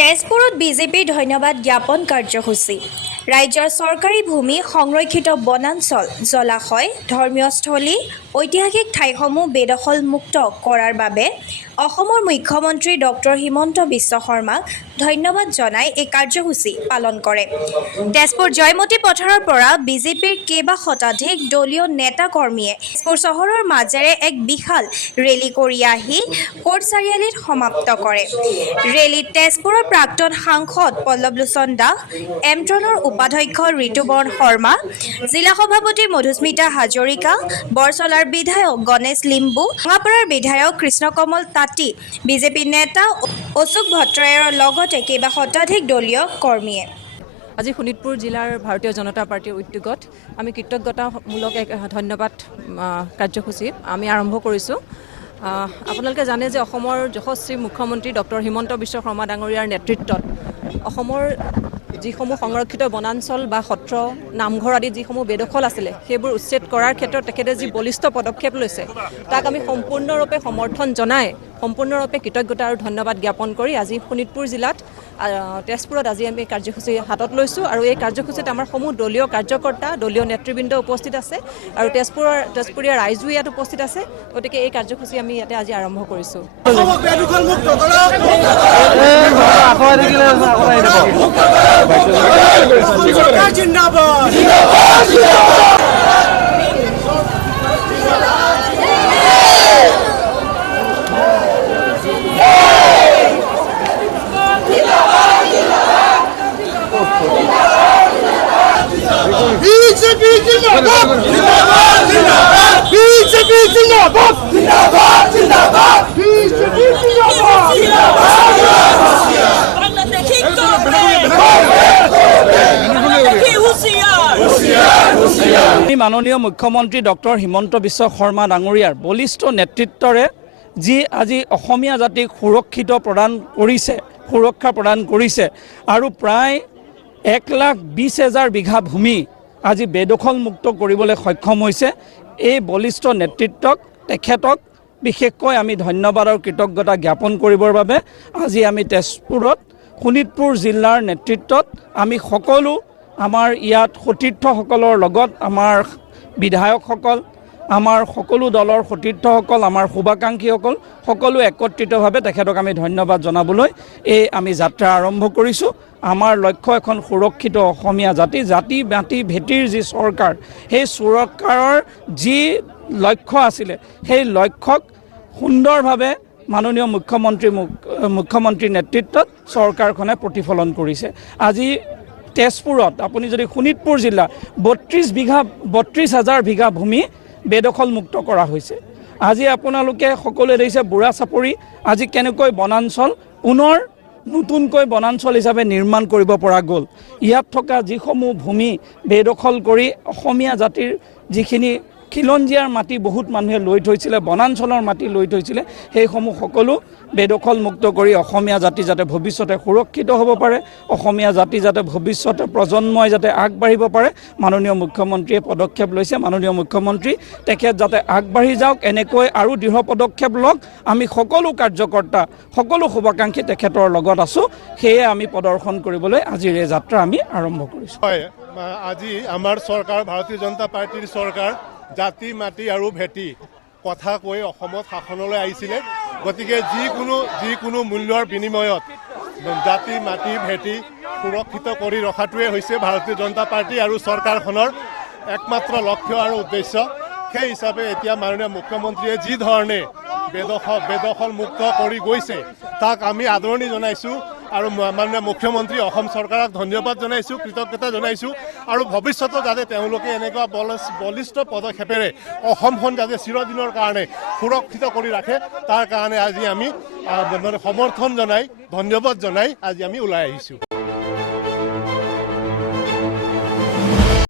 তেজপুৰত বিজেপিৰ ধন্যবাদ জ্ঞাপন কাৰ্যসূচী। ৰাজ্যৰ চৰকাৰী ভূমি, সংৰক্ষিত বনাঞ্চল, জলাশয়, ধৰ্মীয় স্থলী, ঐতিহাসিক ঠাইসমূহ বেদখলমুক্ত কৰাৰ বাবে অসমৰ মুখ্যমন্ত্ৰী ডক্টৰ হিমন্ত বিশ্ব শৰ্মাক ধন্যবাদ জনাই এই কাৰ্যসূচী পালন কৰে। তেজপুৰ জয়মতী পথাৰৰ পৰা বিজেপিৰ কেইবা শতাধিক দলীয় নেতা-কৰ্মীয়ে তেজপুৰ চহৰৰ মাজেৰে এক বিশাল ৰেলী কৰি আহি কোৰ্ট চাৰিআলিত সমাপ্ত কৰে। ৰেলীত তেজপুৰৰ প্ৰাক্তন সাংসদ পল্লৱলোচন দাস, এমট্ৰনৰ উপাধ্যক্ষ ঋতুপৰ্ণ শৰ্মা, জিলা সভাপতি মধুস্মিতা হাজৰিকা, বৰছলাৰ বিধায়ক গণেশ লিম্বু, ৰঙাপাৰাৰ বিধায়ক কৃষ্ণকমল তাঁতী, বিজেপি নেতা অশোক ভট্টাৰায়ৰ লগতে কেইবা শতাধিক দলীয় কৰ্মীয়ে আজি শোণিতপুৰ জিলাৰ ভাৰতীয় জনতা পাৰ্টিৰ উদ্যোগত আমি কৃতজ্ঞতামূলক এক ধন্যবাদ কাৰ্যসূচী আমি আৰম্ভ কৰিছোঁ। আপোনালোকে জানে যে অসমৰ যশস্বী মুখ্যমন্ত্ৰী ডক্টৰ হিমন্ত বিশ্ব শৰ্মা ডাঙৰীয়াৰ নেতৃত্বত অসমৰ যিসমূহ সংৰক্ষিত বনাঞ্চল বা সত্ৰ, নামঘৰ আদি যিসমূহ বেদখল আছিলে সেইবোৰ উচ্ছেদ কৰাৰ ক্ষেত্ৰত তেখেতে যি বলিষ্ঠ পদক্ষেপ লৈছে তাক আমি সম্পূৰ্ণৰূপে সমৰ্থন জনাই সম্পূৰ্ণৰূপে কৃতজ্ঞতা আৰু ধন্যবাদ জ্ঞাপন কৰি আজি শোণিতপুৰ জিলাত তেজপুৰত আজি আমি কাৰ্যসূচী হাতত লৈছোঁ আৰু এই কাৰ্যসূচীত আমাৰ সমূহ দলীয় কাৰ্যকৰ্তা, দলীয় নেতৃবৃন্দ উপস্থিত আছে আৰু তেজপুৰীয়া ৰাইজো ইয়াত উপস্থিত আছে। গতিকে এই কাৰ্যসূচী আমি ইয়াতে আজি আৰম্ভ কৰিছোঁ। BJP जिंदाबाद जिंदाबाद जिंदाबाद BJP जिंदाबाद जिंदाबाद जिंदाबाद BJP जिंदाबाद মাননীয় মুখ্যমন্ত্ৰী ডক্টৰ হিমন্ত বিশ্ব শৰ্মা ডাঙৰীয়াৰ বলিষ্ঠ নেতৃত্বৰে যি আজি অসমীয়া জাতিক সুৰক্ষা প্ৰদান কৰিছে আৰু প্ৰায় 1,20,000 বিঘা ভূমি আজি বেদখলমুক্ত কৰিবলৈ সক্ষম হৈছে। এই বলিষ্ঠ নেতৃত্বক তেখেতক বিশেষকৈ আমি ধন্যবাদ আৰু কৃতজ্ঞতা জ্ঞাপন কৰিবৰ বাবে আজি আমি তেজপুৰত শোণিতপুৰ জিলাৰ নেতৃত্বত আমি সকলো আমাৰ ইয়াত সতীৰ্থসকলৰ লগত আমাৰ বিধায়কসকল, আমাৰ সকলো দলৰ সতীৰ্থসকল, আমাৰ শুভাকাংক্ষীসকল সকলো একত্ৰিতভাৱে তেখেতক আমি ধন্যবাদ জনাবলৈ আমি যাত্ৰা আৰম্ভ কৰিছোঁ। আমাৰ লক্ষ্য এখন সুৰক্ষিত অসমীয়া জাতি ভেটিৰ যি চৰকাৰ, সেই চৰকাৰৰ যি লক্ষ্য আছিলে সেই লক্ষ্যক সুন্দৰভাৱে মাননীয় মুখ্যমন্ত্ৰীৰ নেতৃত্বত চৰকাৰখনে প্ৰতিফলন কৰিছে। আজি তেজপুৰত আপুনি যদি শোণিতপুৰ জিলা 32,000 বিঘা ভূমি বেদখলমুক্ত কৰা হৈছে। আজি আপোনালোকে সকলোৱে দেখিছে বুঢ়া চাপৰি আজি কেনেকৈ বনাঞ্চল পুনৰ নতুনকৈ বনাঞ্চল হিচাপে নিৰ্মাণ কৰিব পৰা গ'ল। ইয়াত থকা যিসমূহ ভূমি বেদখল কৰি অসমীয়া জাতিৰ যিখিনি খিলঞ্জীয়াৰ মাটি বহুত মানুহে লৈ থৈছিলে, বনাঞ্চলৰ মাটি লৈ থৈছিলে, সেইসমূহ সকলো বেদখলমুক্ত কৰি অসমীয়া জাতি যাতে ভৱিষ্যতে সুৰক্ষিত হ'ব পাৰে, অসমীয়া জাতি যাতে ভৱিষ্যতে প্ৰজন্মই যাতে আগবাঢ়িব পাৰে, মাননীয় মুখ্যমন্ত্ৰীয়ে পদক্ষেপ লৈছে। মাননীয় মুখ্যমন্ত্ৰী তেখেত যাতে আগবাঢ়ি যাওক, এনেকৈ আৰু দৃঢ় পদক্ষেপ লওক। আমি সকলো কাৰ্যকৰ্তা, সকলো শুভাকাংক্ষী তেখেতৰ লগত আছোঁ। সেয়ে আমি প্ৰদৰ্শন কৰিবলৈ আজিৰ এই যাত্ৰা আমি আৰম্ভ কৰিছোঁ। হয়, আজি আমাৰ চৰকাৰ, ভাৰতীয় জনতা পাৰ্টীৰ চৰকাৰ জাতি, মাটি আৰু ভেটি কথা কৈ অসমত শাসনলৈ আহিছিলে। গতিকে যিকোনো মূল্যৰ বিনিময়ত জাতি, মাটি, ভেটি সুৰক্ষিত কৰি ৰখাটোৱে হৈছে ভাৰতীয় জনতা পাৰ্টী আৰু চৰকাৰখনৰ একমাত্ৰ লক্ষ্য আৰু উদ্দেশ্য। সেই হিচাপে এতিয়া মাননীয় মুখ্যমন্ত্ৰীয়ে যি ধৰণে বেদখল মুক্ত কৰি গৈছে তাক আমি আদৰণি জনাইছোঁ আৰু মাননীয় মুখ্যমন্ত্ৰী অসম চৰকাৰক ধন্যবাদ জনাইছোঁ, কৃতজ্ঞতা জনাইছোঁ আৰু ভৱিষ্যতে যাতে তেওঁলোকে এনেকুৱা বলিষ্ঠ পদক্ষেপেৰে অসমখন যাতে চিৰদিনৰ কাৰণে সুৰক্ষিত কৰি ৰাখে তাৰ কাৰণে আজি আমি সমৰ্থন জনাই, ধন্যবাদ জনাই আজি আমি ওলাই আহিছোঁ।